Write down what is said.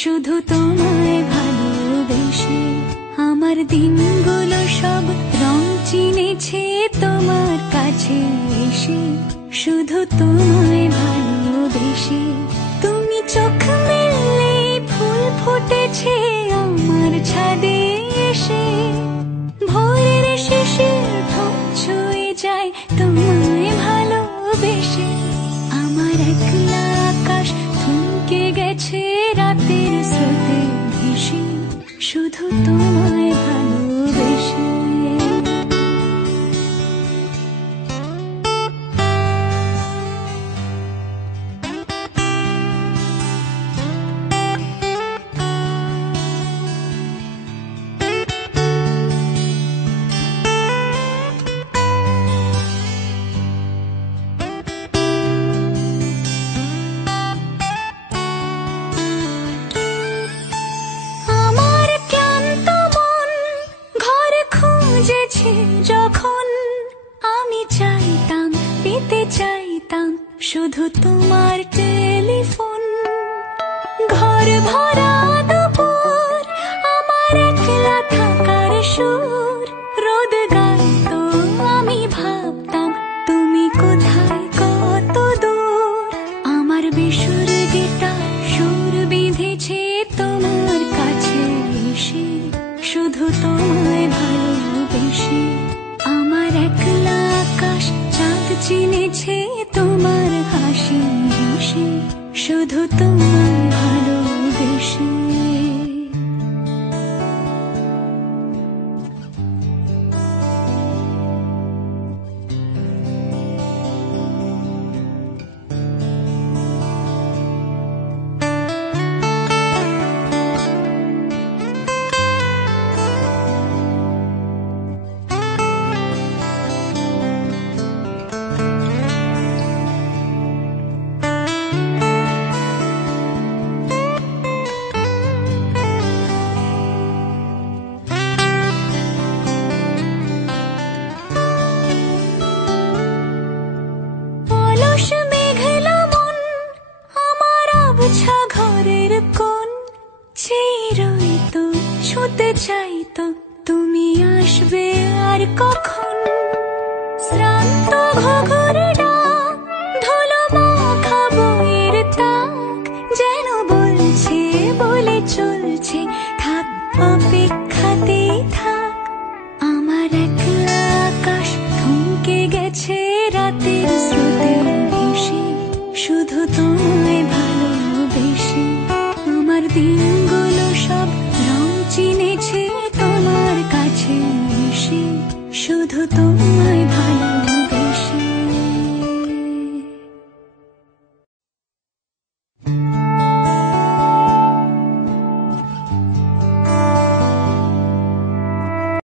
শুধু তোমায় ভালোবেসে। আমার দিনগুলো সব রং চিনেছে তোমার কাছে এসে, শুধু তোমায় ভালোবেসে। তুমি চোখ মেললে ফুল ফুটেছে আমার ছাদে এসে, ভোরের শিশির ঠোঁট ছুঁয়ে যায় তোমায় ভালোবেসে। আমার একলা আকাশ থমকে গেছে রাতের স্রোতে ভেসে, শুধু তোমায় ভালোবেসে। যখন আমি চাইতাম, পেতে চাইতাম শুধু তোমার টেলিফোন। ঘর ভরা দুপুর, আমার একলা থাকার সুর, রোদ গাইতো আমি ভাবতাম তুমি কোথায় কত দূর। আমার বেসুর গিটার সুর বিঁধেছে তোমার কাছে এসে, শুধু তোমায় ভালোবেসে। আমার একলা আকাশ চাঁদ চিনেছে তোমার হাসি হেসে, শুধু তোমায় ভালোবেসে। ঘরের কোণ চিরইতো ছুঁতে চাইতো তুমি আসবে আর কখন। শ্রান্ত ঘুঘুর ডাক, ধুলো মাখা বইয়ের তাক, যেন বলছে বলে চলছে থাক অপেক্ষাতেই থাক। আমার একলা আকাশ থমকে গেছে রাতের স্রোতে ভেসে, শুধু তোমায় ভালোবেসে। আমার দিনগুলো সব রং চিনেছে তোমার কাছে এসে, শুধু তোমায়